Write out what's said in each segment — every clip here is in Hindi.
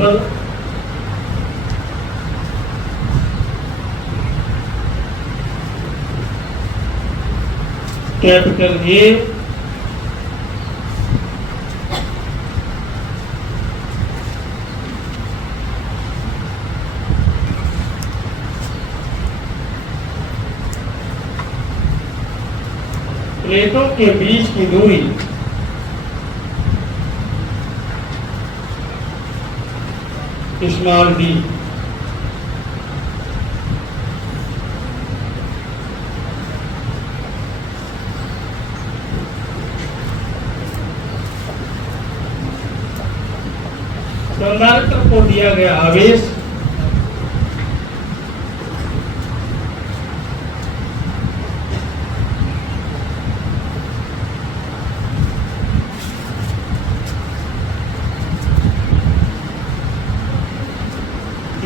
क्षेत्रफल कैपिटल ए प्लेटों के बीच की दूरी स्मॉल डी संधारित्र को दिया गया आवेश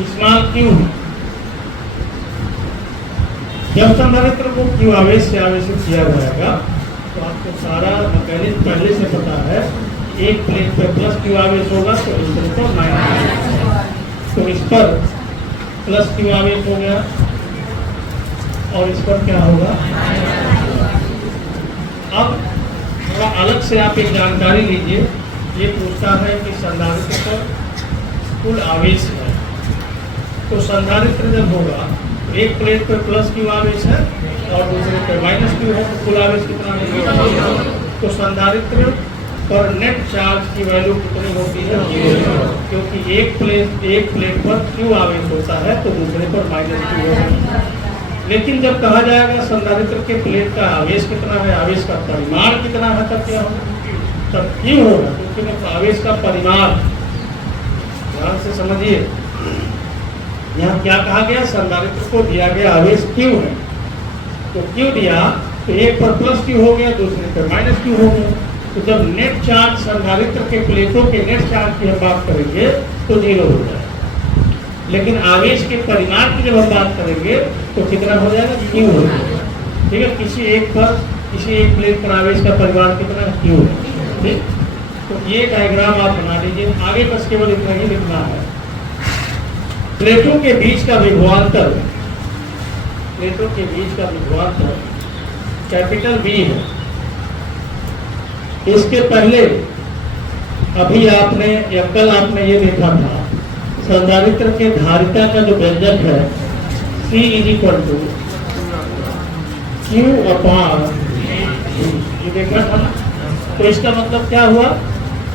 स्मॉल क्यू। जब संधारित्र को क्यू आवेश से आवेशित किया जाएगा तो आपको सारा मैकेनिज्म पहले से पता है। एक प्लेट पर प्लस क्यू आवेश होगा तो दूसरे पर माइनस, तो इस पर प्लस क्यू आवेश हो गया और इस पर क्या होगा। अब थोड़ा अलग से आप एक जानकारी लीजिए। ये पूछता है कि संधारित्र पर कुल आवेश है, तो संधारित्र जब होगा एक प्लेट पर प्लस क्यू आवेश है और दूसरे पर माइनस क्यू है, तो कुल आवेश कितना है। तो संधारित्र पर नेट चार्ज की वैल्यू कितनी होती है, 0, क्योंकि एक प्लेट पर क्यू आवेश होता है तो दूसरे पर माइनस क्यू होगा। लेकिन जब कहा जाएगा संधारित्र के प्लेट का आवेश कितना है, आवेश का परिमाण कितना है, तब क्या होगा, तब क्यू होगा, क्योंकि आवेश का परिमाण। ध्यान से समझिए, यहाँ क्या कहा गया, संधारित्र को दिया गया आवेश क्यू है, तो क्यू दिया तो एक पर प्लस क्यू हो गया, दूसरे पर माइनस क्यू हो गया। तो जब नेट चार्ज संधारित्र के प्लेटों के नेट चार्ज की हम बात करेंगे तो 0 हो जाएगा, लेकिन आवेश के परिमाण की जब हम बात करेंगे तो कितना हो जाएगा, क्यू हो जाएगा। ठीक है, किसी एक प्लेट पर आवेश का परिमाण कितना, क्यू है। ठीक, तो ये डायग्राम आप बना लीजिए। आगे बस केवल इतना ही लिखना है। प्लेटों के बीच का विभवांतर, प्लेटों के बीच का विभवांतर कैपिटल बी है। इसके पहले अभी आपने या कल आपने ये देखा था, संधारित्र के धारिता का जो व्यंजक है C = Q अपॉन, ये देखा था ना। तो इसका मतलब क्या हुआ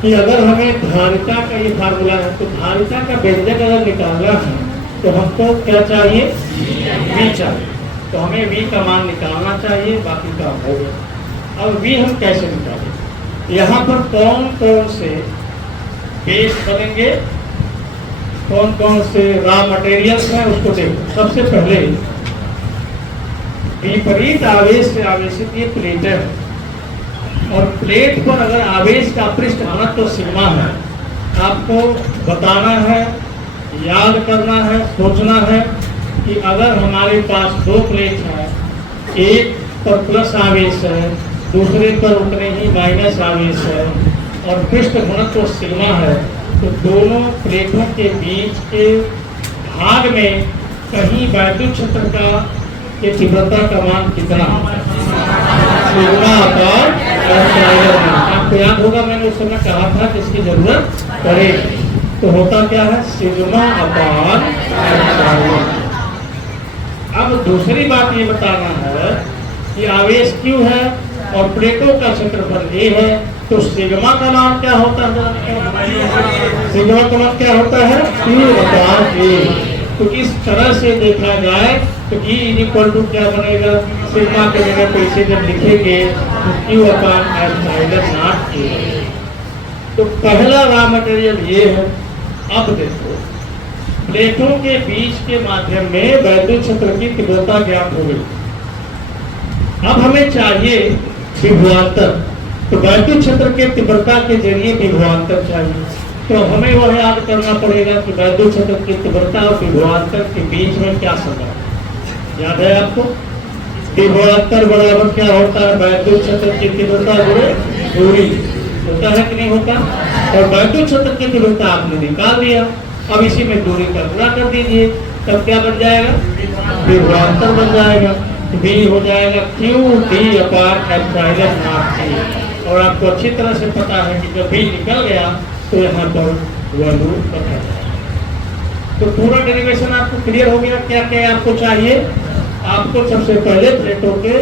कि अगर हमें धारिता का ये फार्मूला है, तो धारिता का व्यंजक अगर निकालना है तो हमको क्या चाहिए, V चाहिए। तो हमें V का मान निकालना चाहिए, बाकी काम हो गया। अब V हम कैसे निकालें, यहाँ पर कौन कौन से बेस बनेंगे, कौन कौन से रॉ मटेरियल्स हैं उसको देखो। सबसे पहले विपरीत आवेश से आवेशित ये प्लेट है, और प्लेट पर अगर आवेश का पृष्ठ घनत्व सिग्मा है, आपको बताना है, याद करना है, सोचना है कि अगर हमारे पास 2 प्लेट हैं, एक पर प्लस आवेश है, दूसरे पर उतने ही माइनस आवेश है और पृष्ठ घनत्व सिग्मा है, तो दोनों प्लेटों के बीच के भाग में कहीं वैद्युत क्षेत्र का ये तीव्रता का मान कितना, सिग्मा अपॉन एप्सिलॉन। आपको याद होगा मैंने उस समय कहा था कि इसकी जरूरत पड़ेगी, तो होता क्या है, सिग्मा अपॉन एप्सिलॉन। अब दूसरी बात ये बताना है कि आवेश क्यू है और प्लेटों का क्षेत्रफल ए है, तो सिग्मा का मान क्या होता है, सिग्मा का मान क्या होता है, Q/A। तो इस तरह से देखा जाए तो E = क्या बनेगा, सिग्मा के जगह पे इसे जब लिखेंगे तो Q/ε0A। तो पहला रॉ मटेरियल ये है। अब देखो, प्लेटों के बीच के माध्यम में वैद्युत क्षेत्र की तीव्रता ज्ञात हो गई। अब हमें चाहिए विभवांतर, तो वैद्युत क्षेत्र के तीव्रता के जरिए विभवांतर चाहिए। तो हमें वह याद करना पड़ेगा कि वैद्युत क्षेत्र की तीव्रता और विभवांतर के बीच में क्या संबंध, याद है आपको। विभवांतर बराबर क्या होता है, वैद्युत क्षेत्र की तीव्रता गुणे दूरी, होता है कि नहीं होता। और वैद्युत क्षेत्र की तीव्रता आपने निकाल दिया, अब इसी में दूरी का गुणा कर दीजिए, तब क्या बन जाएगा, विभवांतर बन जाएगा। V हो जाएगा QD/ε0T। और आपको अच्छी तरह से पता है कि जब V निकल गया तो यहाँ पर वैल्यू बता जाएगा। तो पूरा डेरिवेशन आपको क्लियर हो गया। क्या क्या आपको चाहिए, आपको सबसे पहले प्लेटों के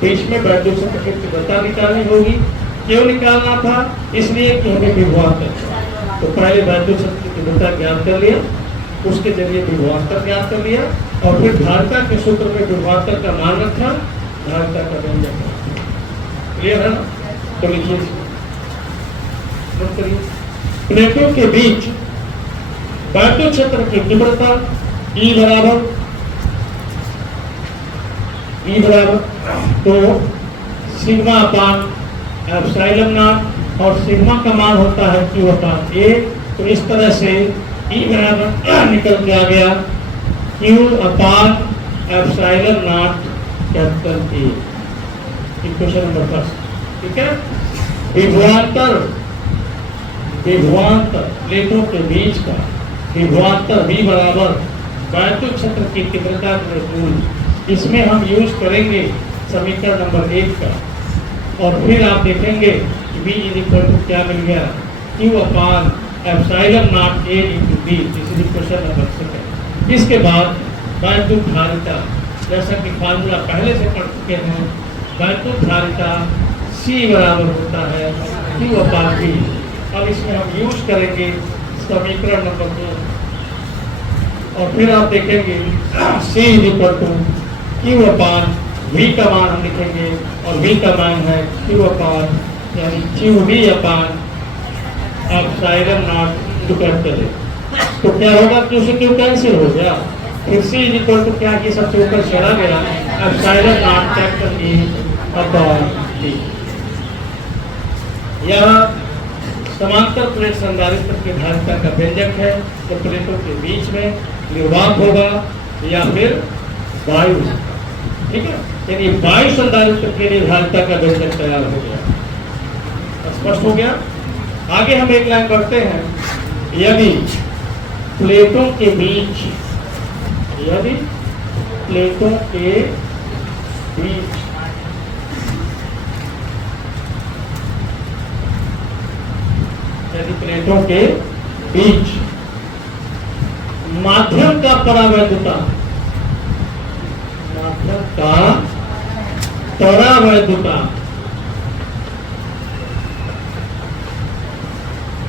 बीच में वैद्युत क्षेत्र की तीव्रता निकालनी होगी। क्यों निकालना था, इसलिए कि हमें विभवांतर, तो पहले वैद्युत क्षेत्र की तीव्रता ज्ञात कर लिया, उसके जरिए विभवांतर ज्ञात कर लिया, और फिर धारिता के सूत्र में विभवांतर का मान रखा, धारिता का व्यंजक। क्लियर है ना? तो लिखिए, प्लेटों के बीच वैद्युत क्षेत्र की तीव्रता E बराबर तो सिग्मा अपान एप्सिलॉन नॉट, और सिग्मा का मान होता है Q अपान A। तो इस तरह से E बराबर निकल के आ गया Q upon epsilon naught capital A। Equation number 10, ठीक है। विभवांतर प्लेटों के बीच का विभवांतर V बराबर वैद्युत क्षेत्र की तीव्रता के गुण, इसमें हम यूज करेंगे समीकरण नंबर 1 का, और फिर आप देखेंगे कि V इक्वल टू क्या मिल गया, Q upon epsilon not A into B। इसी क्वेश्चन नंबर 2। इसके बाद वैद्युत धारिता, जैसा कि फार्मूला पहले से पढ़ चुके हैं, वैद्युत धारिता C बराबर होता है Q अपान V। अब इसमें हम यूज करेंगे समीकरण नंबर 2, और फिर आप देखेंगे C equal to Q upon V का मान हम लिखेंगे, और V का मान है Q अपान यानी QV upon epsilon naught to capital A। तो क्या होगा, Q से Q कैंसिल हो गया, फिर C इक्वल टू क्या, ये सबसे ऊपर चला गया एप्सिलॉन नॉट कैपिटल E अपान D। यह समांतर प्लेट संधारित्र की धारिता का व्यंजक है, जो प्लेटों के बीच में निर्वात होगा या फिर वायु, ठीक है। यानी वायु संधारित्र के लिए धारिता का व्यंजक तैयार हो गया। स्पष्ट हो गया। आगे हम एक लाइन बढ़ते हैं। यदि प्लेटों के बीच यदि प्लेटों के बीच माध्यम का परावैद्युता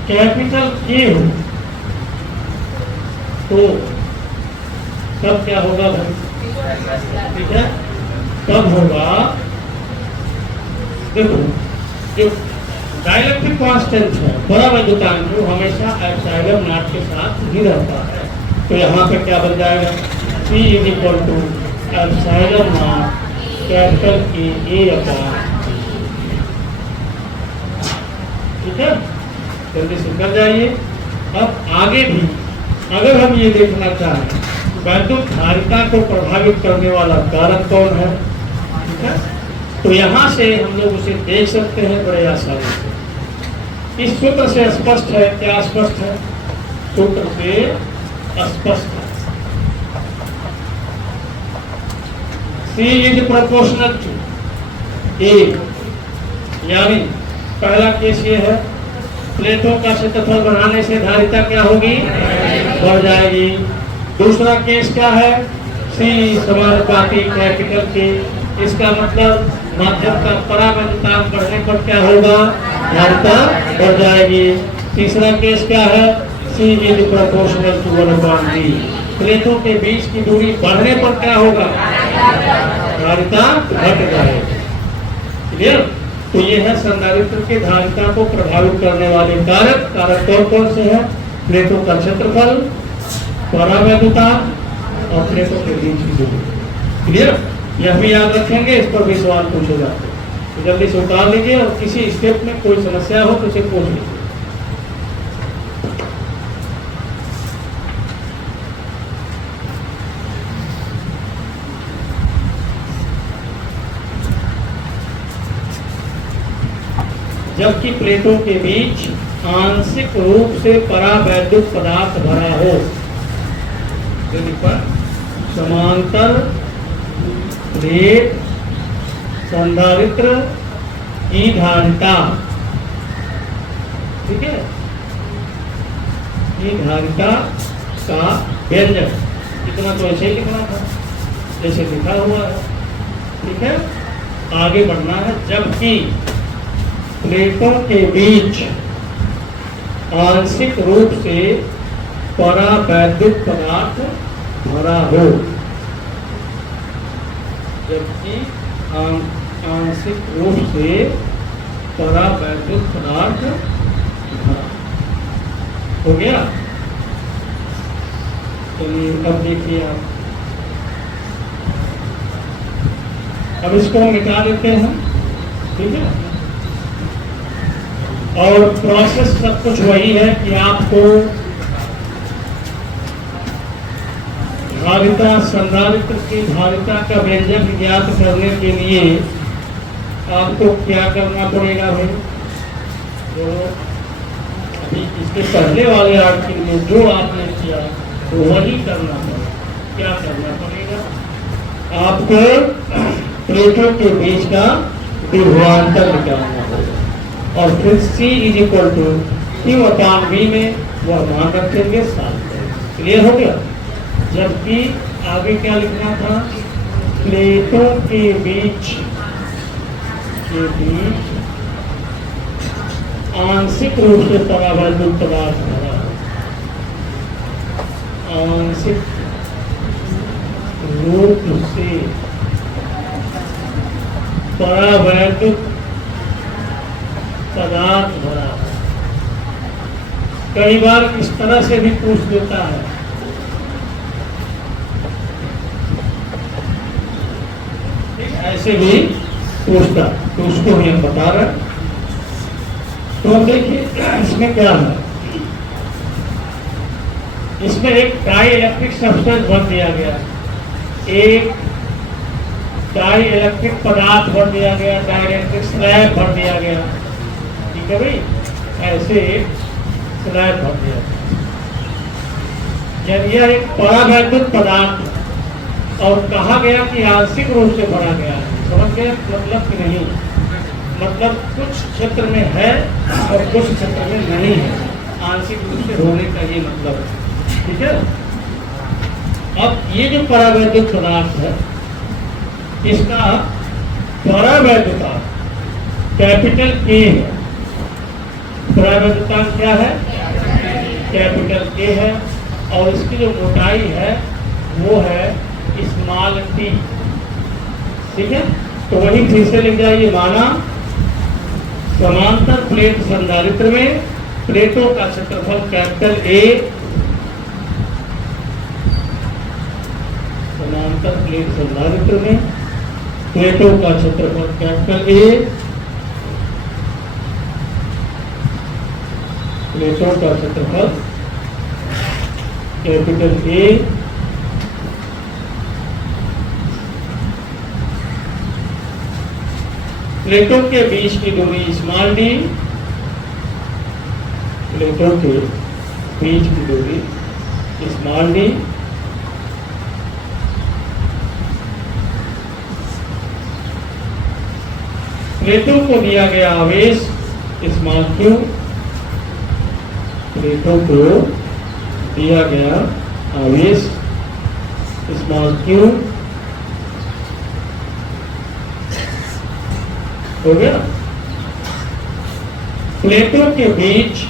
कैपिटल K हो, तो तब क्या होगा भाई, ठीक है। तब होगा, देखो जो डाइलेक्ट्रिक कांस्टेंट है परावैद्युतांक जो हमेशा एप्सिलॉन नॉट के साथ ही रहता है, तो यहाँ पे क्या बन जाएगा, C equal to epsilon naught capital A upon, ठीक है। जल्दी से कर जाइए। अब आगे भी अगर हम ये देखना चाहें वैद्युत धारिता को प्रभावित करने वाला कारक कौन है, ठीक है, तो यहाँ से हम लोग उसे देख सकते हैं बड़े आसानी से। इस सूत्र से स्पष्ट है, क्या स्पष्ट है, सूत्र से स्पष्ट है, C is proportional to A। यानी पहला केस ये है, प्लेटों का क्षेत्रफल बढ़ाने से धारिता क्या होगी, बढ़ जाएगी। दूसरा केस क्या है, C समानुपाती कैपिटल K। इसका मतलब माध्यम का परावैद्युतांक बढ़ने पर क्या होगा, धारिता बढ़ जाएगी। तीसरा केस क्या है, C is proportional to 1/D। प्लेटों के बीच की दूरी बढ़ने पर क्या होगा, धारिता घट जाएगी। क्लियर। तो ये है संधारित्र के धारिता को प्रभावित करने वाले कारक कौन से हैं, प्लेटों का क्षेत्रफल, परावैद्युतांक और प्लेटों के बीच की दूरी। क्लियर। यह भी याद रखेंगे, इस पर भी सवाल पूछे जाते हैं, तो जल्दी से उतार लीजिए और किसी स्टेप में कोई समस्या हो तो उसे पूछ लीजिए। जबकि प्लेटों के बीच आंशिक रूप से परावैद्युत पदार्थ भरा हो। पर समांतर प्लेट संधारित्र की धारिता, ठीक है, की धारिता का व्यंजक, इतना तो ऐसे ही लिखना था जैसे लिखा हुआ है, ठीक है। आगे बढ़ना है। जबकि प्लेटों के बीच आंशिक रूप से परावैद्युत पदार्थ भरा हो, जबकि आंशिक रूप से परावैद्युत पदार्थ भरा हो गया। चलिए अब देखिए आप, अब इसको हम मिटा देते हैं, ठीक है। और प्रोसेस सब कुछ वही है कि आपको धारिता संधारित्र की धारिता का व्यंजक ज्ञात करने के लिए आपको क्या करना पड़ेगा भाई? तो अभी इसके पहले वाले आर्टिकल में जो आपने किया तो वही करना पड़ेगा। क्या करना पड़ेगा? आपको प्लेटों के बीच का विभवांतर निकालना पड़ेगा और फिर C = Q/V में वह मान रखेंगे 7। क्लियर हो गया? जबकि आगे क्या लिखना था? प्लेटों के बीच आंशिक रूप से परावैद्युत पदार्थ भरा, आंशिक रूप से परावैद्युत पदार्थ भरा। कई बार इस तरह से भी पूछ देता है, ऐसे भी पूछता, तो उसको भी हम बता रहे हैं। तो हम देखिए इसमें क्या है। इसमें एक डाई इलेक्ट्रिक सब्सटेंस भर दिया गया, एक डाई इलेक्ट्रिक पदार्थ भर दिया गया, डाई इलेक्ट्रिक स्लैब भर दिया गया, ठीक है भाई। ऐसे स्लैब भर दिया गया। जब यह एक परावैद्युत पदार्थ और कहा गया कि आंशिक रूप से भरा गया है, समझ गए मतलब कि नहीं? मतलब कुछ क्षेत्र में है और कुछ क्षेत्र में नहीं है, आंशिक रूप से होने का ये मतलब है, ठीक है। अब ये जो परावैद्युत पदार्थ है, इसका परावैद्युता कैपिटल K है। परावैद्युता क्या है? कैपिटल K है। और इसकी जो मोटाई है वो है स्मॉल t, ठीक है। तो वही फिर से लिख जाइए। माना समांतर प्लेट संधारित्र में प्लेटों का क्षेत्रफल कैपिटल A, समांतर प्लेट संधारित्र में प्लेटों का क्षेत्रफल कैपिटल A, प्लेटों का क्षेत्रफल कैपिटल A, प्लेटों के बीच की दूरी स्मॉल d, प्लेटों के बीच की दूरी स्मॉल d, प्लेटों को दिया गया आवेश स्मॉल q, प्लेटों को दिया गया आवेश स्मॉल q, हो गया। प्लेटों के बीच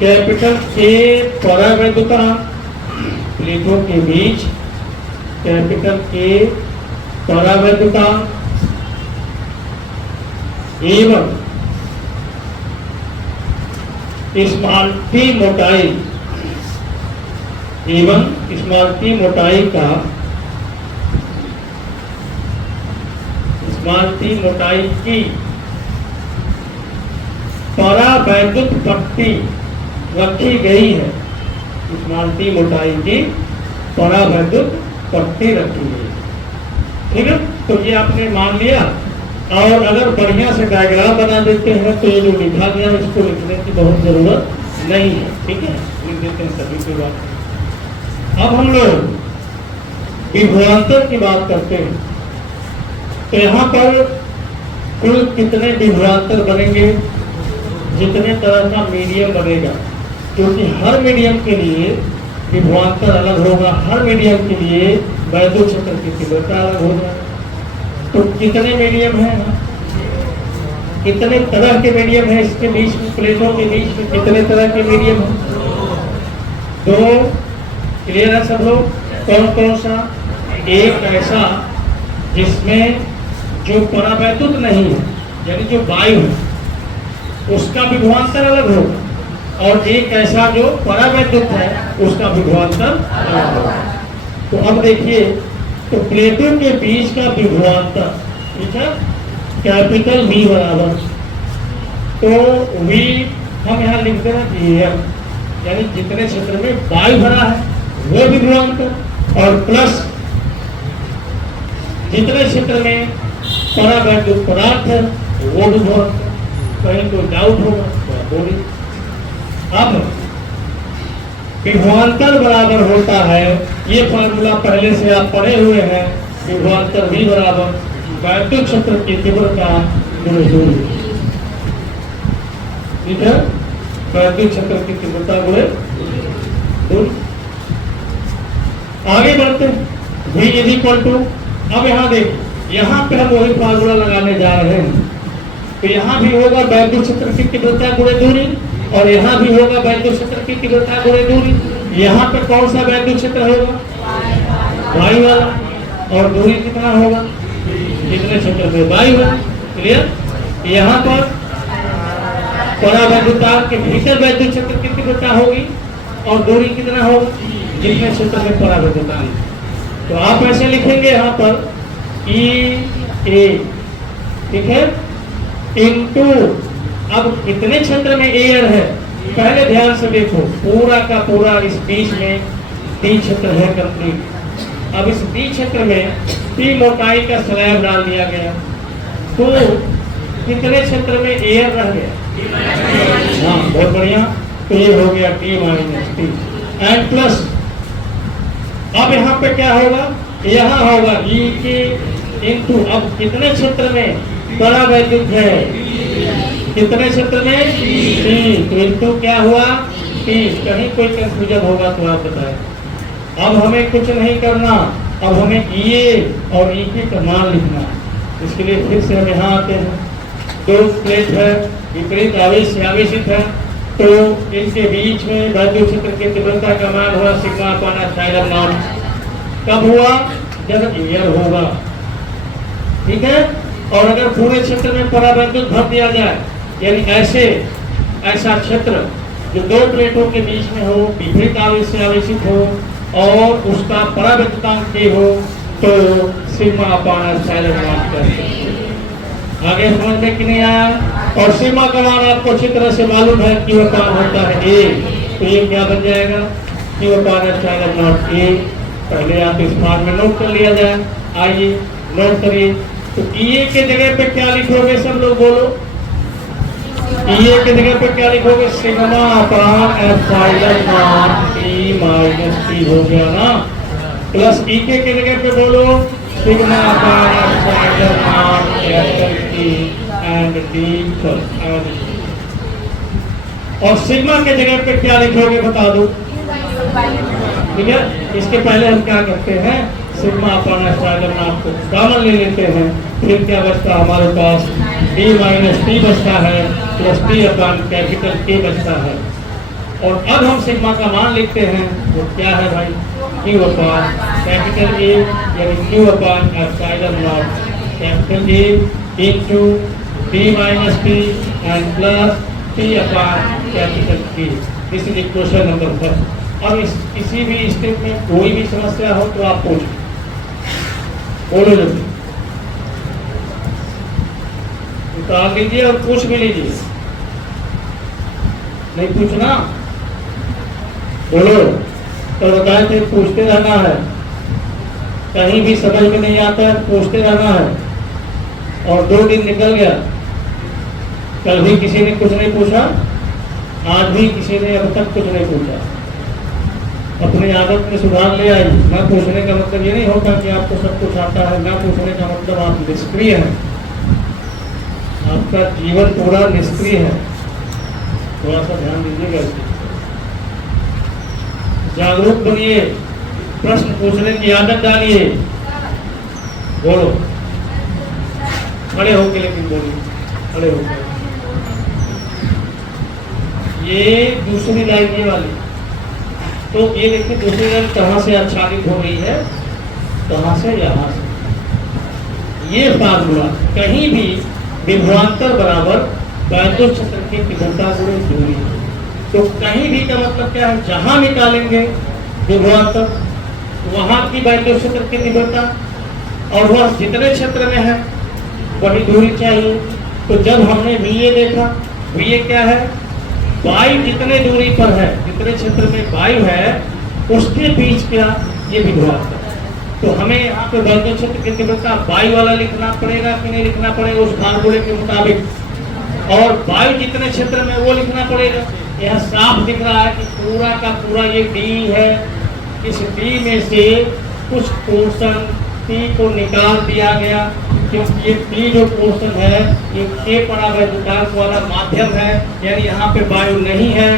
कैपिटल K परावैद्युता, प्लेटों के बीच कैपिटल K परावैद्युता एवं स्मॉल t मोटाई, एवं स्मॉल t मोटाई का, स्मॉल t मोटाई की परावैद्युत पट्टी रखी गई है। स्मॉल t मोटाई की परावैद्युत पट्टी रखी गई है, ठीक है। तो ये आपने मान लिया और अगर बढ़िया से डायग्राम बना देते हैं तो ये जो लिखा गया इसको लिखने की बहुत जरूरत नहीं है, ठीक है, लिख देते हैं सभी की बात। अब हम लोग विभवांतर की बात करते हैं। तो यहाँ पर कुल कितने विभवांतर बनेंगे, जितने तरह का मीडियम बनेगा, क्योंकि हर मीडियम के लिए विभवांतर अलग होगा, हर मीडियम के लिए वैद्युत क्षेत्र की तीव्रता अलग होगा। तो कितने मीडियम है, कितने तरह के मीडियम है, इसके बीच में प्लेटों के बीच में कितने तरह के मीडियम है, दो। क्लियर है सब लोग? कौन कौन सा? एक ऐसा जिसमें जो परावैद्युत नहीं है, यानी जो वायु है उसका विभवांतर अलग होगा, और एक ऐसा जो परावैद्युत है उसका विभवांतर अलग होगा। तो अब देखिए, तो प्लेटों के बीच का विभवांतर, ठीक है, कैपिटल V बराबर, तो V हम यहाँ लिख देना Am, यानी जितने क्षेत्र में वायु भरा है वो विभवांतर, और प्लस जितने क्षेत्र में परावैद्युत पदार्थ है वो विभवांतर। कहीं कोई डाउट होगा तो बोलिए। अब विभवांतर बराबर होता है, ये फार्मूला पहले से आप पढ़े हुए हैं, विभवांतर V बराबर वैद्युत क्षेत्र की तीव्रता गुणे दूरी, ठीक है, वैद्युत क्षेत्र की तीव्रता गुणे दूरी। आगे बढ़ते हैं, V इज इक्वल टू, अब यहाँ देख, यहाँ पे हम वही फार्मूला लगाने जा रहे हैं। तो यहाँ भी होगा वैद्युत क्षेत्र की तीव्रता गुणे दूरी, और यहाँ भी होगा वैद्युत क्षेत्र की तीव्रता गुणे दूरी। यहाँ पे कौन सा वैद्युत क्षेत्र होगा? वायु वाला, और दूरी कितना होगा? जितने क्षेत्र में वायु है। क्लियर? यहाँ पर परावैद्युतांक के भीतर वैद्युत क्षेत्र की तीव्रता होगी, और दूरी कितना होगा? जितने क्षेत्र में परावैद्युतांक। तो आप ऐसे लिखेंगे यहाँ पर E A, ठीक है, इनटू, अब कितने क्षेत्र में एयर है पहले ध्यान से देखो, पूरा का पूरा इस बीच में डी क्षेत्र है कंप्लीट। अब इस डी क्षेत्र में टी मोटाई का स्लैब डाल दिया गया, तो कितने क्षेत्र में एयर रह गया? हाँ, बहुत बढ़िया। तो ये हो गया T minus T and plus, अब यहाँ पे क्या होगा? यहाँ होगा E के इनटू, अब कितने क्षेत्र में परावैद्युत है? कितने क्षेत्र में? T, तो इनटू क्या हुआ? T। कहीं कोई कंफ्यूजन होगा तो आप बताएं। अब हमें कुछ नहीं करना, अब हमें EA और EK का मान लिखना। इसके लिए फिर से हम यहाँ आते हैं, दो प्लेट है, विपरीत आवेश से आवेशित है, तो इनके बीच में वैद्युत क्षेत्र की तीव्रता का मान हुआ सिग्मा अपान एप्सिलॉन नॉट। कब हुआ? जब एयर होगा, ठीक है। और अगर पूरे क्षेत्र में परावैद्युत भर दिया जाए, यानी ऐसा क्षेत्र जो दो प्लेटों के बीच में हो, विपरीत आवेश से आवेशित हो, और उसका परावैद्युतांक K हो, तो सिग्मा अपान एप्सिलॉन नॉट करते हैं। आगे समझ में कि नहीं आया? और सिग्मा का मान आपको अच्छी तरह से मालूम है, Q अपान होता है A, तो ये क्या बन जाएगा? Q upon epsilon not A। पहले आप इस फॉर्म में नोट कर लिया जाए, आइए नोट करिए। तो EA के जगह पे क्या लिखोगे? सब लोग बोलो, EA के जगह पे क्या लिखोगे? Sigma upon epsilon not T minus T हो गया ना, प्लस EK के जगह पे बोलो sigma upon epsilon not T and D plus, और सिग्मा के जगह पे क्या लिखोगे बता दो, ठीक है। इसके पहले हम क्या करते हैं? सिग्मा अपान एप्सिलॉन नॉट को कॉमन ले लेते हैं, फिर क्या बचता हमारे पास? D माइनस T बचता है, plus T upon capital K बचता है। और अब हम सिग्मा का मान लिखते हैं, वो क्या है भाई? Q अपान कैपिटल A, यानी Q upon epsilon naught capital A into D minus T and plus T upon capital K। This is equation number 1। अब किसी भी स्टेप में कोई भी समस्या हो तो आप पूछो, बोलो जल्दी, उतार लीजिए और पूछ भी लीजिए। नहीं पूछना? बोलो। तो बताए थे पूछते रहना है, कहीं भी समझ में नहीं आता है पूछते रहना है। और 2 दिन निकल गया, कल भी किसी ने कुछ नहीं पूछा, आज भी किसी ने अब तक कुछ नहीं पूछा। अपनी आदत में सुधार ले आई। ना पूछने का मतलब ये नहीं होता कि आपको सब कुछ आता है, ना पूछने का मतलब आप निष्क्रिय हैं, आपका जीवन पूरा निष्क्रिय है। थोड़ा सा ध्यान दीजिएगा इसकी। जागरूक बनिए, प्रश्न पूछने की आदत डालिए। बोलो, खड़े होके, लेकिन बोलिए खड़े होके। ये दूसरी लाइन ये वाली, तो ये देखिए दूसरी लाइन कहाँ से आच्छादित हो रही है, कहाँ से, यहाँ से। ये फार्मूला कहीं भी विभवांतर बराबर वैद्युत क्षेत्र की तीव्रता गुणे दूरी। तो कहीं भी का मतलब क्या है, जहां निकालेंगे विभवांतर वहां की वैद्युत क्षेत्र की तीव्रता, और वह जितने क्षेत्र में है वही दूरी चाहिए। तो जब हमने VA देखा, VA क्या है, वायु जितने दूरी पर है, जितने क्षेत्र में वायु है उसके बीच का ये विभवांतर। तो हमें यहाँ पे वैद्युत क्षेत्र की तीव्रता वायु वाला लिखना पड़ेगा कि नहीं लिखना पड़ेगा उस फार्मूले के मुताबिक, और वायु जितने क्षेत्र में वो लिखना पड़ेगा। यह साफ दिख रहा है कि पूरा का पूरा ये D है, इस D में से कुछ पोर्शन P को निकाल दिया गया, क्योंकि ये P जो पोर्शन है ये K परावैद्युतांक वाला माध्यम है, यानी यहाँ पे वायु नहीं है।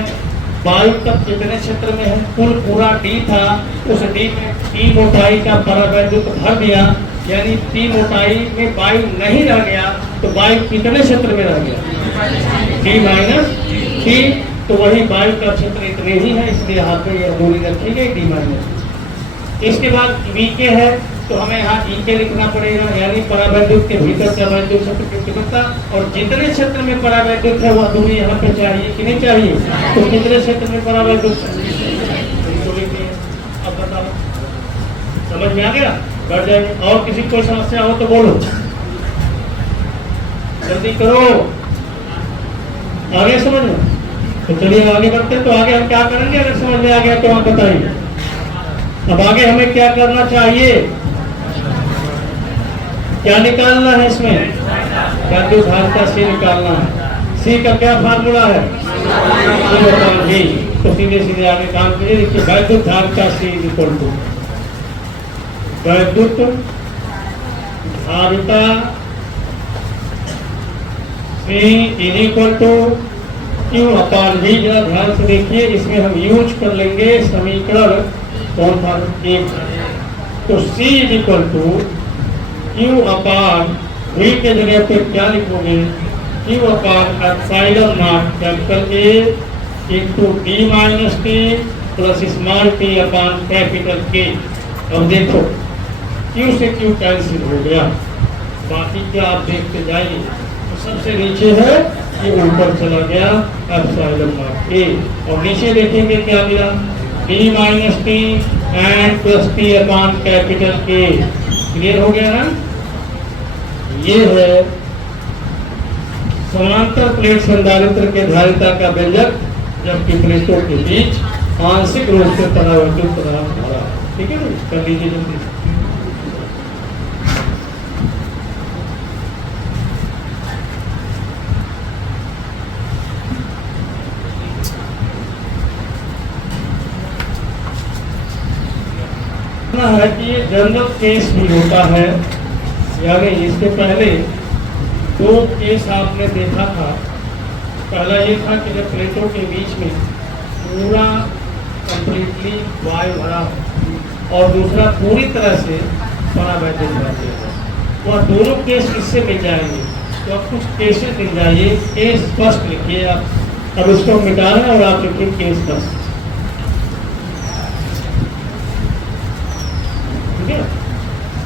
वायु तक जितने क्षेत्र में है कुल पूरा D था, उस D में T मोटाई का परावैद्युत भर दिया, यानी T मोटाई में वायु नहीं रह गया। तो वायु कितने क्षेत्र में रह गया, D माइनस T। तो वही वायु का क्षेत्र इतने ही है, इसलिए हाथ में यह दूरी रखी गई D माइनस। इसके बाद VK है, तो हमें यहाँ EK लिखना पड़ेगा, यानी परावैद्युत के भीतर का वैद्युत क्षेत्र की तीव्रता, और जितने क्षेत्र में परावैद्युत है वह दूरी यहाँ पे चाहिए कि नहीं चाहिए। तो कितने क्षेत्र में परावैद्युत, अब बताओ, समझ में आ गया, कर जाएंगे। और किसी कोई समस्या हो तो बोलो, जल्दी करो, आगे समझ में। तो चलिए आगे बढ़ते हैं। तो आगे हम क्या करेंगे, अगर समझ में आ गया तो आप बताइए। अब आगे हमें क्या करना चाहिए, क्या निकालना है इसमें, वैद्युत धारिता C निकालना है। C का क्या फार्मूला है, V। तो सीधे सीधे आगे काम कीजिए। देखिए वैद्युत धारिता C इक्वल टू वैद्युत धारिता C equal to Q upon V। जरा ध्यान से देखिए, इसमें हम यूज कर लेंगे समीकरण कौन था, 1। तो C equal to Q upon V के जगह पे क्या लिखोगे, Q upon epsilon naught capital A into D minus T plus small t upon capital K। अब देखो Q से Q कैंसिल हो गया, बाकी क्या आप देखते जाइए। तो सबसे नीचे है ये ऊपर चला गया एप्सिलॉन नॉट A, और नीचे देखेंगे क्या मिला, D minus T and plus T upon capital K। Clear हो गया ना। ये है समांतर प्लेट संधारित्र के धारिता का व्यंजक, जबकि प्लेटों के बीच आंशिक रूप से परावैद्युत पदार्थ भरा। ठीक है ना, कर लीजिए जल्दी। है कि ये जनरल केस भी होता है, यानी इसके पहले 2 केस आपने देखा था। पहला ये था कि जब प्लेटों के बीच में पूरा कंप्लीटली वायु भरा, और दूसरा पूरी तरह से परावैद्युत भरा। वह दोनों केस किससे मिल जाएंगे, तो आप कुछ केसेस मिल जाइए। केस फर्स्ट लिखिए आप, अब इसको मिटाना और आप लिखिए केस फर्स्ट।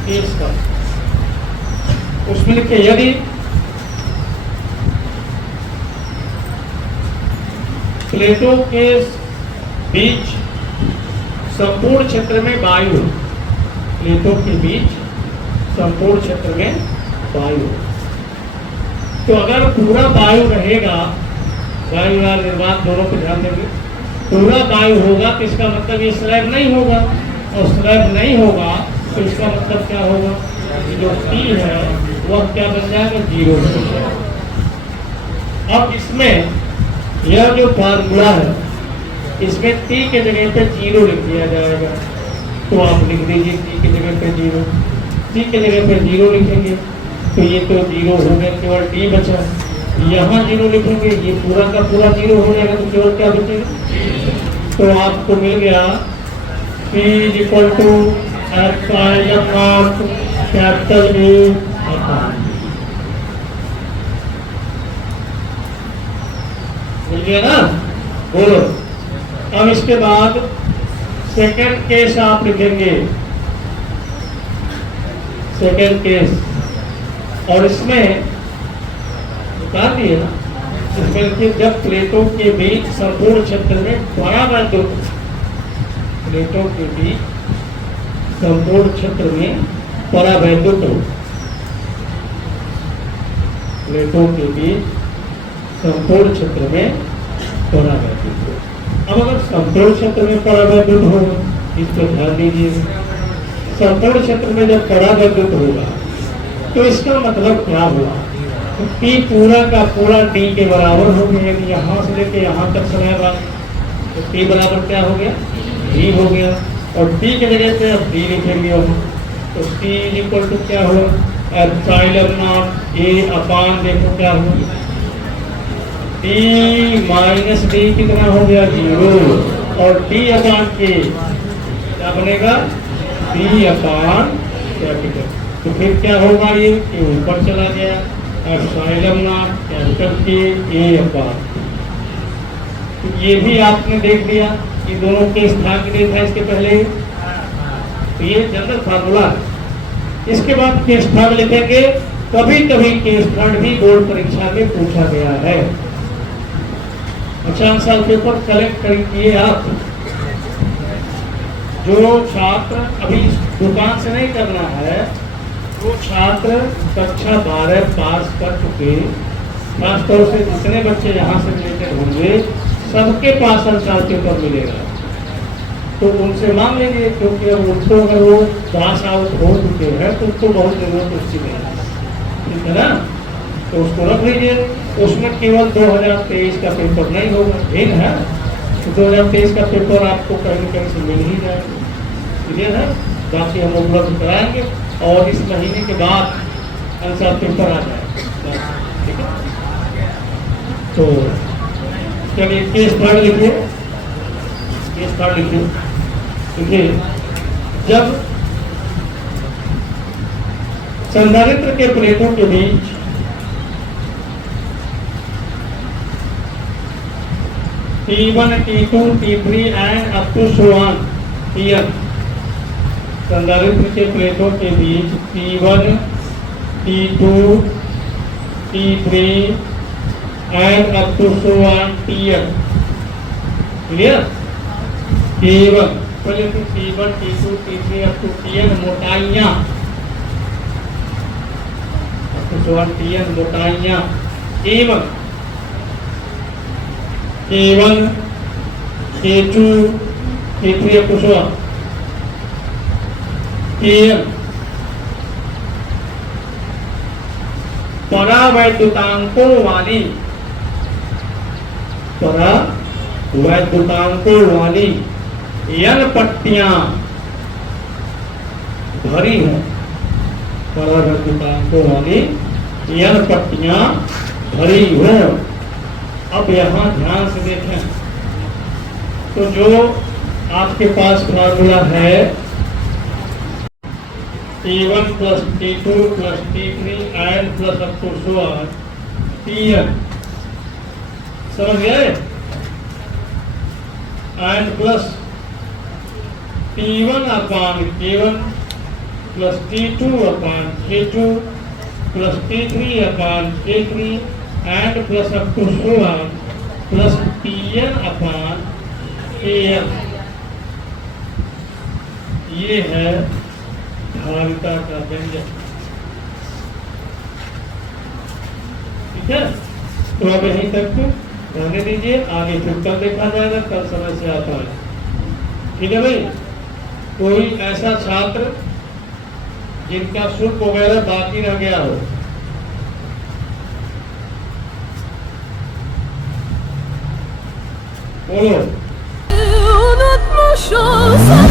केस का उसमें लिखे, यदि प्लेटों के बीच संपूर्ण क्षेत्र में वायु, प्लेटों के बीच संपूर्ण क्षेत्र में वायु, तो अगर पूरा वायु रहेगा, वायु और निर्वात दोनों पर ध्यान देंगे, पूरा वायु होगा तो इसका मतलब ये स्लैब नहीं होगा, और स्लैब नहीं होगा तो इसका मतलब क्या होगा, जो टी है वह क्या बन जाएगा, 0 बन जाएगा। अब इसमें यह जो फार्मूला है इसमें टी के जगह पे 0 लिख दिया जाएगा, तो आप लिख दीजिए टी के जगह पे 0, टी के जगह पे 0 लिखेंगे तो ये तो 0 हो गया, केवल टी बचा। यहाँ 0 लिखेंगे, ये पूरा का पूरा 0 हो जाएगा, तो केवल क्या बचेगा, तो आपको मिल गया P equal to epsilon naught capital A upon, मिल गया ना, बोलो। अब इसके बाद सेकंड केस आप लिखेंगे, सेकंड केस, और इसमें बता दिए ना, इसमें लिखिए जब प्लेटों के बीच संपूर्ण क्षेत्र में बड़ा वैद्युत, प्लेटों के बीच संपूर्ण क्षेत्र में परावैद्युत हो, प्लेटों के बीच संपूर्ण क्षेत्र में परावैद्युत हो। अब अगर संपूर्ण क्षेत्र में परावैद्युत होगा, इस पर ध्यान दीजिए, संपूर्ण क्षेत्र में जब परावैद्युत होगा तो इसका मतलब क्या हुआ, तो P पूरा का पूरा D के बराबर हो गया, यानी यहाँ से लेके यहाँ तक चलाएगा तो P बराबर क्या हो गया, D हो गया, और D के जगह पे अब D लिखेंगे हम, तो P इक्वल टू क्या हुआ, एप्सिलॉन नॉट A अपॉन, देखो क्या हुआ, D माइनस D कितना हो गया, 0, और D अपॉन K क्या बनेगा, D अपॉन कैपिटल, तो फिर क्या होगा, ये ऊपर चला गया, एप्सिलॉन नॉट कैपिटल के ए अपॉन। तो ये भी आपने देख लिया, ये दोनों केस था कि नहीं था इसके पहले, तो ये जनरल फार्मूला है। इसके बाद केस थर्ड लिखेंगे, कभी कभी केस थर्ड भी बोर्ड परीक्षा में पूछा गया है। अच्छा आंसर पेपर कलेक्ट करिए आप, जो छात्र अभी दुकान से नहीं करना है, वो छात्र कक्षा 12 पास कर चुके, खासतौर से जितने बच्चे यहाँ से रिलेटेड होंगे सबके पास आंसर पेपर मिलेगा, तो उनसे मांग लीजिए, क्योंकि अब उनको अगर वो पास आउट हो चुके हैं तो उनको बहुत जरूरत उसकी नहीं, ठीक है ना, तो उसको रख लीजिए। उसमें केवल 2023 का पेपर नहीं होगा, ठीक है, तो 2023 का पेपर आपको कहीं न कहीं से मिल ही जाएगा, क्लियर है, बाकी हम उपलब्ध कराएंगे, और इस महीने के बाद आंसर पेपर आ जाएगा, ठीक है। तो चलिए केस थर्ड लिखिए, केस थर्ड लिखिए, देखिए जब संधारित्र के प्लेटों के बीच T1, T2, T3 and up to so on Tn, संधारित्र के प्लेटों के बीच T1, T2, T3 and up to so on Tn, clear. T1 पहले तो T1, T2, T3 up to Tn मोटाइयां, up to so on Tn मोटाइयां, T1, K1, K2, K3 up to so on Tn, परावैद्युतांकों वाली, परावैद्युतांकों वाली N पट्टियां भरी हैं, परावैद्युतांकों वाली N पट्टियां भरी हैं। अब यहाँ ध्यान से देखें, तो जो आपके पास फार्मूला है T1 plus T2 plus T3 and plus up to so on Tn, समझ गए, and plus T1 upon K1 plus T2 upon K2 plus T3 upon K3 and plus up to so on plus Tn upon Kn, ये है धारिता का व्यंजक, ठीक है। तो अब यहीं तक रहने दीजिए, आगे फिर कल देखा जाएगा, कल समय से आता है, ठीक है भाई। कोई ऐसा छात्र जिनका शुल्क वगैरह बाकी रह गया हो। बोलो। Unutmuşum